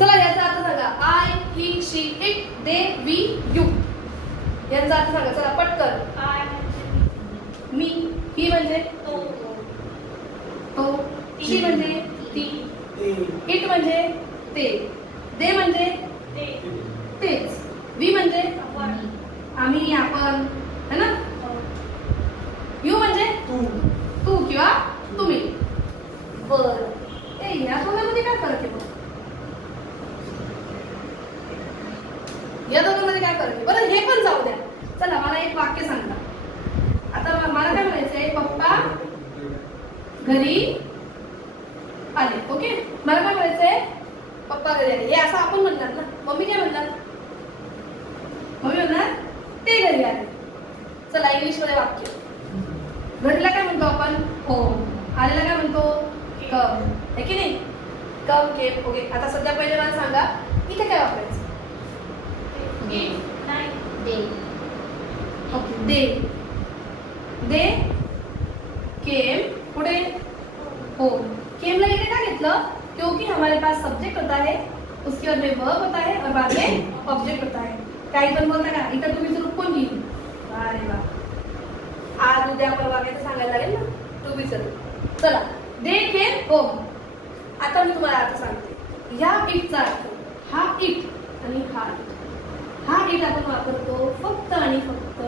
चला याचा अर्थ सांगा. I, he, she, it, they, we, you यांचा अर्थ सांगा. चला पटकन. आय मी, ही म्हणजे तो, शी म्हणजे ती, इट म्हणजे ते, दे म्हणजे तेच, वी म्हणजे आम्ही, आपण, है ना. यू म्हणजे तू किंवा तुम्ही. बरं, या दोघांमध्ये काय फरक आहे? या दोघांमध्ये काय फरक आहे? बरं हे पण जाऊ द्या. चला मला एक वाक्य सांगा. आता मला काय म्हणायचंय, पप्पा घरी आले. ओके, मला काय म्हणायचंय, पप्पा घरी आले. हे असं आपण म्हणणार ना. मम्मी काय म्हणणार? मम्मी म्हणणार ते घरी आले. चला इंग्लिश मध्ये वाक्य. घरीला काय म्हणतो आपण? होम. आलेला काय म्हणतो? कम. है की नाही? कम, केम. ओके, आता सध्या पहिले मला सांगा इथे काय वापरायचं? ओके, दे केम, पुढे होम. केमला इथे काय घेतलं? क्योंकि हमारे पास सब्जेक्ट होता है, उसके बाद में वर्ब होता है और बाद में ऑब्जेक्ट होता है. काही पण बोलता का? इथं तुम्ही जर कोण घेईल? अरे वा, आज उद्या परवा काय तर सांगायला लागेल ना. टू बी चल. चला, दे केम होम. आता मी तुम्हाला अर्थ सांगते. या इटचा अर्थ, हा इट आणि हा इट. हा इट आपण वापरतो फक्त आणि फक्त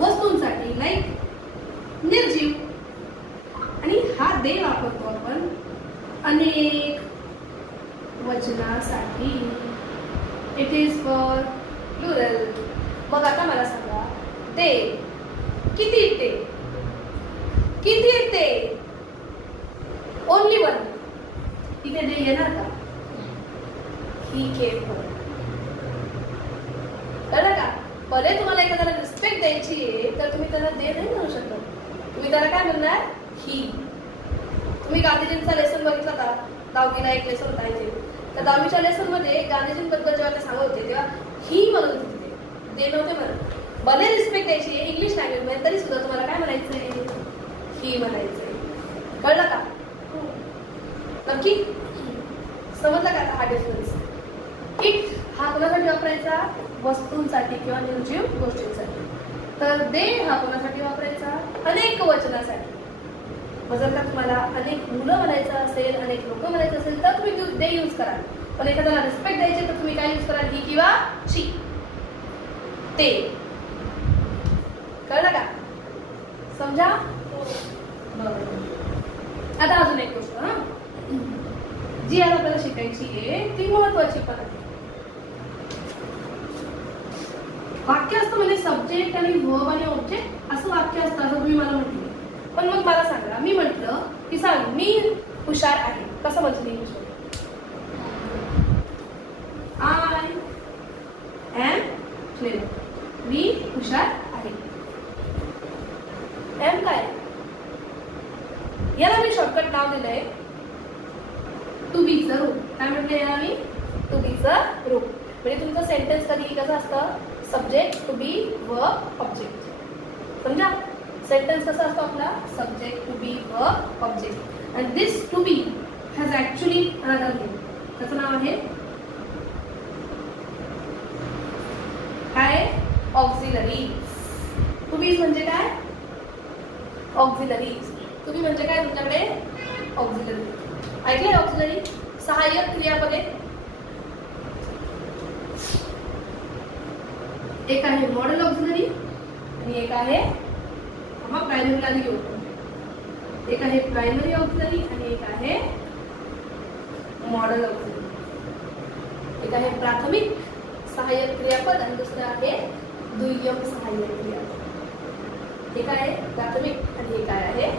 वस्तूंसाठी, लाईक निर्जीव. आणि हा दे वापरतो आपण अनेक वचनासाठी. It is for plural. मग आता मला सांगा, ते किती येते? किती येते? Only one. इथे दे येणार का? ही केम हो. कळलं का? भले तुम्हाला एखाद्याला रिस्पेक्ट द्यायची आहे तर तुम्ही त्याला दे नाही म्हणू शकत. तुम्ही त्याला काय म्हणणार? ही. तुम्ही गांधीजींचा लेसन बघितला का? 10वीला एक लेसन होता इथे. तर 10वीच्या लेसन मध्ये गांधीजींबद्दल जेव्हा ते सांगत होते तेव्हा ही म्हणत होते, ते नव्हते म्हणत. भले रिस्पेक्ट द्यायची आहे इंग्लिश लँग्वेज मध्ये तरी सुद्धा तुम्हाला काय म्हणायचंय? ही म्हणायचंय. कळलं का? नक्की समजलं का आता हा डिफरन्स? इट हा कोणासाठी वापरायचा? वस्तूंसाठी किंवा निर्जीव गोष्टींसाठी. तर दे हा कोणासाठी वापरायचा? अनेक वचनासाठी. मग जर का तुम्हाला अनेक मुलं म्हणायचं असेल, अनेक लोक म्हणायचं असेल तर तुम्ही दे यूज कराल. पण एखाद्याला रिस्पेक्ट द्यायचे तर तुम्ही काय यूज कराल? ही किंवा शी. ते. कळलं का? समजा? आता अजून एक गोष्ट हा जी आज आपल्याला शिकायची आहे ती महत्वाची पण आहे. वाक्य असतं म्हणजे सब्जेक्ट आणि वर्ब आणि ऑब्जेक्ट असं वाक्य असतं असं तुम्ही मला म्हटलं. पण मग मला सांगा, मी म्हटलं की सांग मी हुशार आहे, कसं म्हणतो मी हुशार? I am clever. मी हुशार आहे. एम काय? याला मी शॉर्टकट नाव दिलंय टू बीचं रूप. काय म्हटलं याला मी? टू बीचं रूप. म्हणजे तुमचं सेंटेन्स कधी कसं असतं? Subject, to be, verb, object. समजा सेंटेन्स कसा असतो आपला? Subject, to be, verb, object. And this to be has actually another name. त्याचं नाव आहे काय? ऑक्झिलरीज. टू बीज म्हणजे काय? ऑक्झिलरीज. टू बी म्हणजे काय तुमच्याकडे? ऑक्झिलरी. ऐकलंय ऑक्झिलरी? सहाय्यक क्रियापदे. एक आहे मॉडेल ऑक्झिलरी आणि एक आहे प्रायमरीला घेऊ. एक आहे प्रायमरी ऑक्झिलरी आणि एक आहे मॉडेल ऑक्झिलरी. एक आहे प्राथमिक सहाय्यक क्रियापद आणि दुसरं आहे दुय्यम सहाय्यक क्रियापद. एक आहे प्राथमिक आणि एक आहे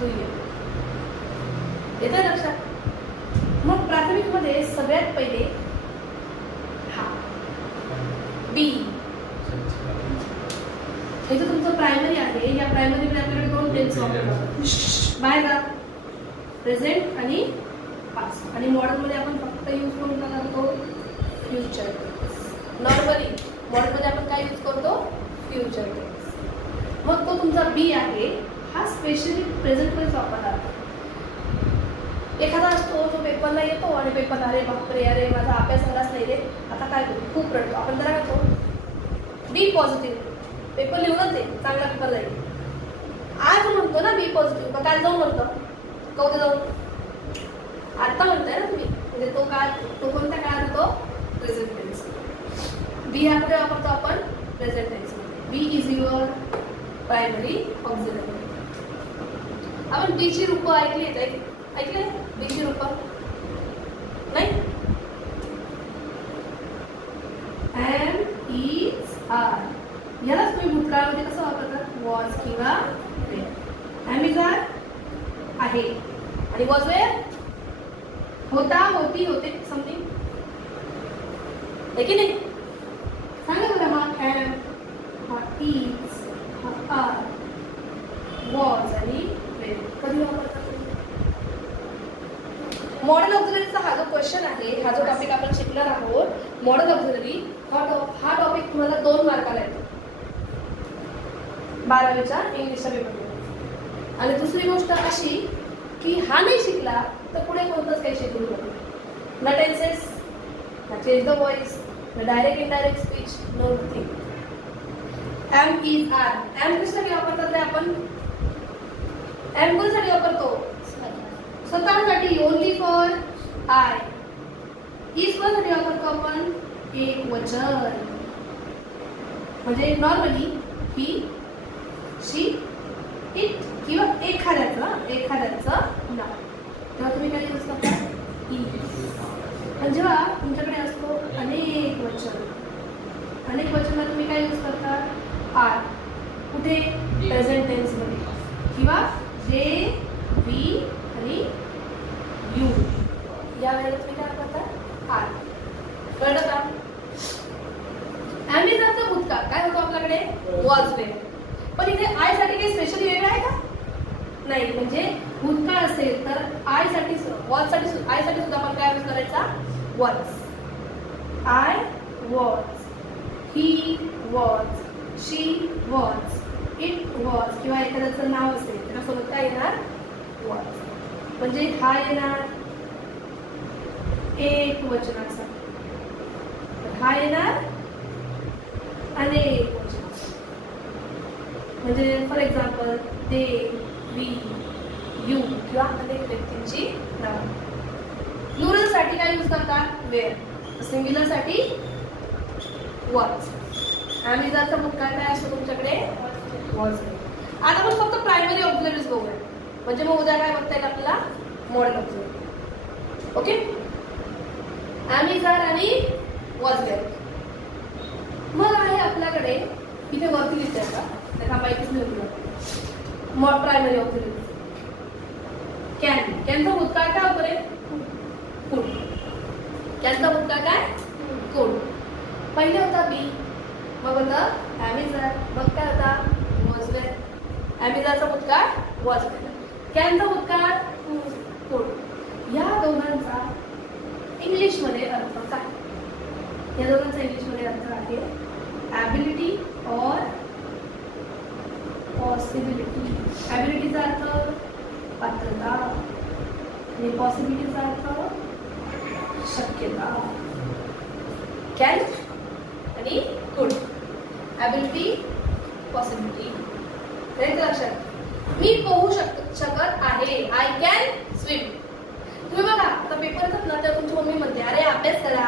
दुय्यम. येतं लक्षात? मग प्राथमिक मध्ये सगळ्यात पहिले हा बी. हे जो तुमचं प्रायमरी आहे या प्रायमरी मध्ये आपल्याकडे दोन टेन्स वापरतात. बाय जा प्रेझेंट आणि पास्ट. आणि मॉडल मध्ये आपण फक्त यूज करून काय करतो? Future tense. नॉर्मली मॉडल मध्ये आपण काय यूज करतो? Future tense. मग तो तुमचा बी आहे हा स्पेशली प्रेझेंट मध्ये वापरला जातो. एखादा असतो जो पेपरला येतो आणि पेपरला अरे बापरे अरे माझा अभ्यास झालाच नाही रे, आता काय करू, खूप रडतो. आपण त्याला काय करतो, बी पॉझिटिव्ह, पेपर लिहूनच आहे, चांगला पेपर जाईल. आज म्हणतो ना बी पॉझिटिव्ह, काल जाऊन म्हणतो कवते जाऊन आता म्हणताय ना तुम्ही, म्हणजे तो काळ, तो कोणत्या काळात होतो, प्रेझेंट टेन्स. बी हा कुठे वापरतो आपण, प्रेझेंट टेन्स मध्ये. बी इज युअर प्रायमरी ऑक्झिलरी. आपण बी ची रूपं ऐकली आहेत, ऐकले बी ची रूपं नाही. एम इज आर यालाच तुम्ही भूतकाळामध्ये कसं वापरतात, वॉज किंवा वेअर. एम इज आर आहे आणि वॉज वेअर होता, होती, होते, समथिंग आहे की नाही. सांगा बरं, हा एम, हा इज, हा आर, वॉज आणि वेअर कधी वापरतात. मॉडल ऑक्झिलरीचा हा जो क्वेश्चन आहे, हा जो टॉपिक आपण शिकणार आहोत, मॉडल ऑक्झिलरी, हा टॉपिक तुम्हाला 2 मार्काला येतो 12वीच्या इंग्लिशच्या पेपरमध्ये. आणि दुसरी गोष्ट अशी की हा नाही शिकला तर पुढे कोणतंच काही शिकू नको. ना टेन्सेस, ना चेंज द व्हॉइस, ना direct indirect speech, no nothing. Am is are. Am कशासाठी वापरतात रे आपण, एम कोणासाठी वापरतो, स्वतःसाठी, ओनली फॉर आय. इज कोणासाठी वापरतो आपण, एक वचन, म्हणजे नॉर्मली ही, शी, इट किंवा एखाद्याचं नाव, तेव्हा तुम्ही काय यूज करता, इज. पण जेव्हा तुमच्याकडे असतो अनेक वचनात तुम्ही काय यूज करता, आर. कुठे, प्रेझेंट टेन्स मध्ये, किंवा जे, वी आणि यू या वेळेला तुम्ही काय करता, आर. कळलं का. ॲमिझाचा भूतकाळ काय होतो आपल्याकडे, वॉज वेअर. पण इथे आय साठी काही स्पेशली वेगळं आहे का, नाही. म्हणजे भूतकाळ असेल तर आय साठी, वॉज साठी, आय साठी सुद्धा आपण काय यूज करायचा, was. I was, he was, she was, it was किंवा एखाद्याचं नाव असेल त्याच्यासोबत काय येणार, वॉज. म्हणजे हा येणार एक वचनाचा, हा येणार अनेक वचनाचा. म्हणजे for example they, we, you किंवा अनेक व्यक्तींची नाव. प्लुरल साठी काय यूज करतात, वेअर. सिंग्युलर साठी वॉज. ॲमिझाचा भूतकाळ काय असतो तुमच्याकडे, वॉज. आता आपण फक्त प्रायमरी ऑक्झिलरीज बघूया, म्हणजे मग उद्या काय बघता येईल आपल्याला, मॉडल ऑक्झिलरी. ओके. ॲमिझार आणि वॉज वेअर. मग आहे आपल्याकडे इथे वरती लिहित का, त्याचा माहितीच नाही, प्रायमरी ऑक्झिलरी. कॅन. कॅनचा भूतकाळ काय होतं रे, कुड. कॅनचा भूतकाळ काय, कुड. पहिले होता बी, मग होता ॲमिझार, मग काय होता, वॉज वेअर. ॲमिझारचा भूतकाळ वॉज वेअर, कॅनचा भूतकाळ कुड. या दोघांचा इंग्लिशमध्ये अर्थ काय, या दोघांचा इंग्लिशमध्ये अर्थ आहे ॲबिलिटी और पॉसिबिलिटी. ॲबिलिटीचा अर्थ पात्रता आणि पॉसिबिलिटीचा अर्थ शक्यता. कॅन आणि कुड, ॲबिलिटी, पॉसिबिलिटी. लक्षात, मी पोहू शकत आहे, आय कॅन स्विम. तुम्ही बघा आता पेपर येतात ना, तर तुमची मम्मी म्हणते अरे अभ्यास करा,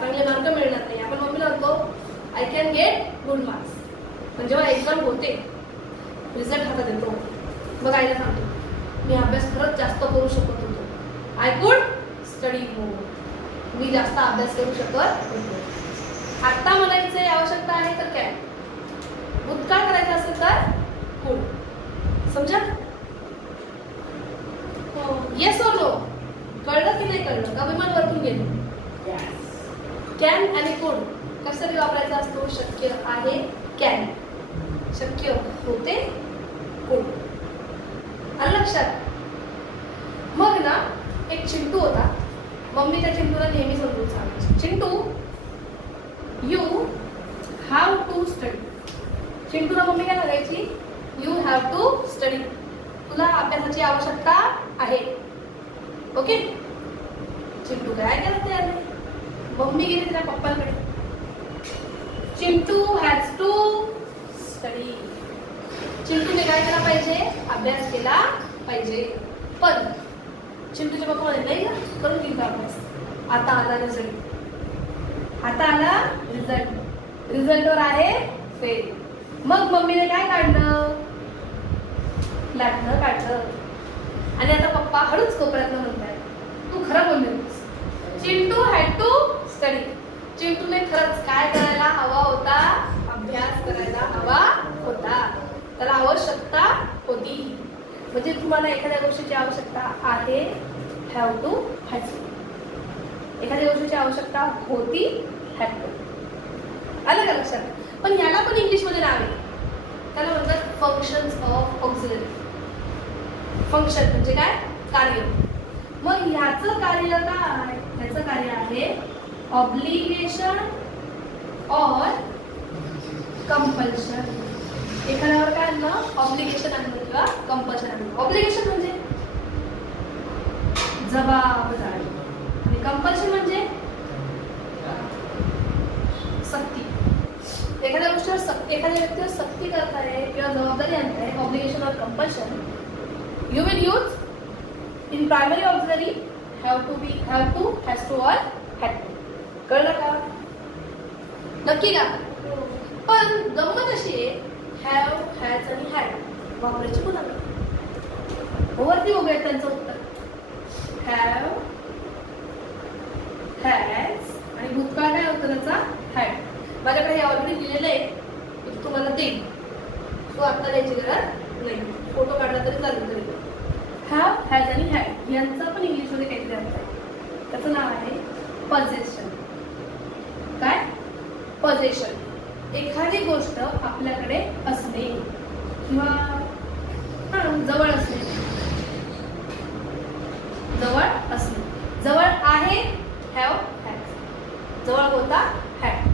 चांगले मार्क मिळणार नाही. आपण मम्मीला म्हणतो I can get good marks. पण जेव्हा एक्झाम होते, रिझल्ट हातात येतो, मग आईला सांगतो मी अभ्यास खरंच जास्त करू शकत होतो, आय कुड स्टडी मोर. मी जास्त अभ्यास करू शकत होतो. आता म्हणायचं आवश्यकता आहे तर कॅन. भूतकाळ करायचा असेल तर कुड. समजा, येस और नो, कळलं की नाही कळलं, का विमान वरतून गेलो. कॅन आणि कुड कशासाठी वापरायचा असतो, शक्य आहे कॅन, शक्य होते कुड. आलं लक्षात. मग ना एक चिंटू होता, मम्मी त्या चिंटूला नेहमी समजून सांगायची, Chintu you have to study. चिंटूला मम्मी काय सांगायची, यू हॅव टू स्टडी, तुला अभ्यासाची आवश्यकता आहे. ओके. चिंटू काय करत तयार नाही. मम्मी गेली तिला पप्पांकडे. Chintu has to study. चिंटूने काय केला पाहिजे, अभ्यास केला पाहिजे. पण चिंटूच्या पप्पा म्हणे नाही का करून घेऊ अभ्यास. आता आला रिझल्ट. आता आला रिझल्ट. रिझल्टवर आहे फेल. मग मम्मीने काय काढलं, लाटणं काढलं. आणि आता पप्पा हळूच कोपऱ्यातनं म्हणताय तू खरं बोललीस. Chintu had to study. चिंटूने खरंच काय करायला हवा होता, अभ्यास करायला हवा होता. त्याला आवश्यकता होती. म्हणजे तुम्हाला एखाद्या गोष्टीची आवश्यकता आहे, हॅव टू हॅज टू. एखाद्या गोष्टीची आवश्यकता होती, हॅव टू. आलं का लक्षात. पण याला पण इंग्लिशमध्ये नाव आहे. त्याला म्हणतात फंक्शन्स ऑफ ऑक्झिलरी. फंक्शन म्हणजे काय, कार्य. मग ह्याचं कार्य काय, ह्याचं कार्य आहे ऑब्लिगेशन ऑर कंपल्शन. एखाद्यावर काय आणलं, ऑब्लिगेशन आणलं किंवा कंपल्शन आणलं. ऑब्लिगेशन म्हणजे जबाबदारी आणि कंपल्शन म्हणजे सक्ती. एखाद्या गोष्टीवर एखाद्या व्यक्तीवर सक्ती करत आहे किंवा जबाबदारी आणत आहे, obligation or compulsion, you will use in primary auxiliary have to, has to or had to. कळलं का, नक्की का. पण गंमत अशी आहे, हॅव, हॅज आणि हॅड वापरायची कोणाला. वरती बघूया त्यांचं उत्तर. हॅव, हॅज आणि भूतकाळ काय होतं त्याचा, हॅड. माझ्याकडे हे ऑलरेडी दिलेलं आहे, मी तुम्हाला देईन. सो आता द्यायची गरज नाही, फोटो काढला तरी चालेल. तरी हॅव, हॅज आणि हॅड यांचं पण इंग्लिशमध्ये काहीतरी अर्थ आहे. त्याचं नाव आहे पजेशन. काय, पजेशन. एखादी गोष्ट आपल्याकडे असणे किंवा जवळ असणे. जवळ असणे, जवळ आहे हॅव, हॅज. जवळ होता हॅड.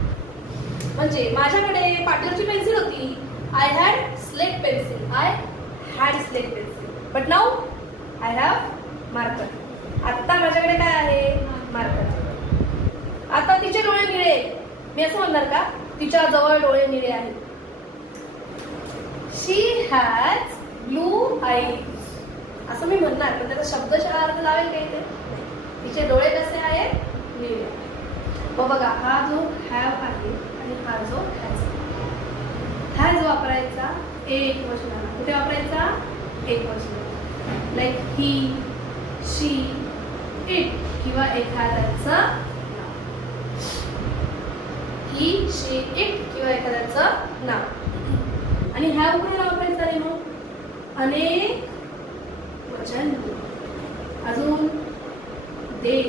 म्हणजे माझ्याकडे पाटीवरची पेन्सिल होती, I had slate pencil. I had slate pencil. But now I have marker. आता माझ्याकडे काय आहे, मार्कर. आता तिचे डोळे निळे, मी असं म्हणणार का, तिच्या जवळ डोळे निळे आहेत. शी हॅज ब्लू आईज असं मी म्हणणार, पण त्याचा शब्दशः अर्थ लावेल काही ते. तिचे डोळे कसे आहेत, निळे. मग बघा, हा जो हॅव आहे आणि हा जो हॅज. हॅज वापरायचा एक वचनाला. कुठे वापरायचा, एक वचनाला. लाईक ही, शी, इट किंवा एखाद्याचं नाव. ही, शी, इट किंवा एखाद्याचं नाव. आणि हॅव कुठे वापरायचा रे मग, अनेक वचन. अजून दे,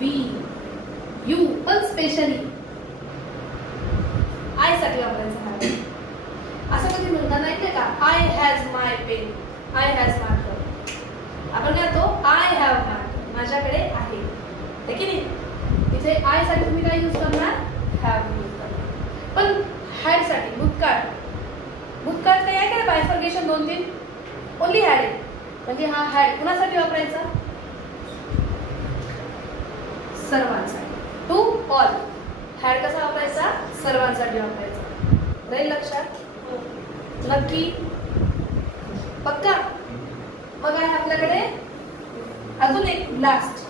वी, यू, पण स्पेशली आय साठी वापरायचा हॅव. असं कधी म्हणता नाही का, I has my pen, I has marker. आपण काय म्हणतो, आय हॅव मार्कर, माझ्याकडे आहे. की नाही. इथे आय साठी तुम्ही काय यूज करणार, हॅव यूज करणार. पण हॅड साठी भूतकाळ. भूतकाळ काय आहे का, बायफर्गेशन 2-3 ओनली हॅड आहे. म्हणजे हा हॅड कुणासाठी वापरायचा, सर्वांसाठी. To all. हॅड कसा वापरायचा, सर्वांसाठी वापरायचा. राहील लक्षात, नक्की, पक्का. मग आहे आपल्याकडे अजून एक लास्ट,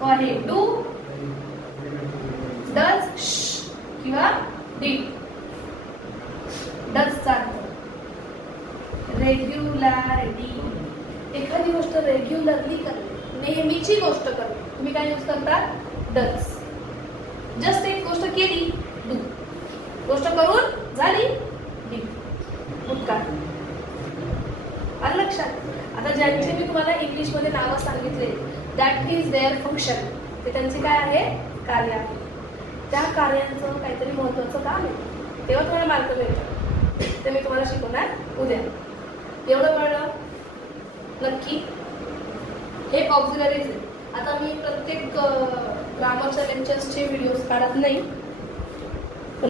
तो आहे डू, डज किंवा डीड. डजचा अर्थ रेग्युलॅरिटी. एखादी गोष्ट रेग्युलरली करणे, नेहमीची गोष्ट करणे. तुम्ही काय यूज करता, डज. जस्ट एक गोष्ट केली, डू. गोष्ट करून झाली, डीड. भूतकाळ. आलं लक्षात. आता ज्यांचे मी तुम्हाला इंग्लिशमध्ये नावं सांगितले, दॅट इज देअर फंक्शन. ते त्यांचे काय आहे, कार्य आहे. त्या कार्यांचं काहीतरी महत्वाचं काम आहे, तेव्हा तुम्हाला मार्क मिळतं. ते मी तुम्हाला शिकवणार उद्या. एवढं कळलं, नक्की. हे ऑक्झिलरीज आहे. आता मी प्रत्येक ग्रामरच्या लेक्चर्सचे व्हिडिओज काढत नाही.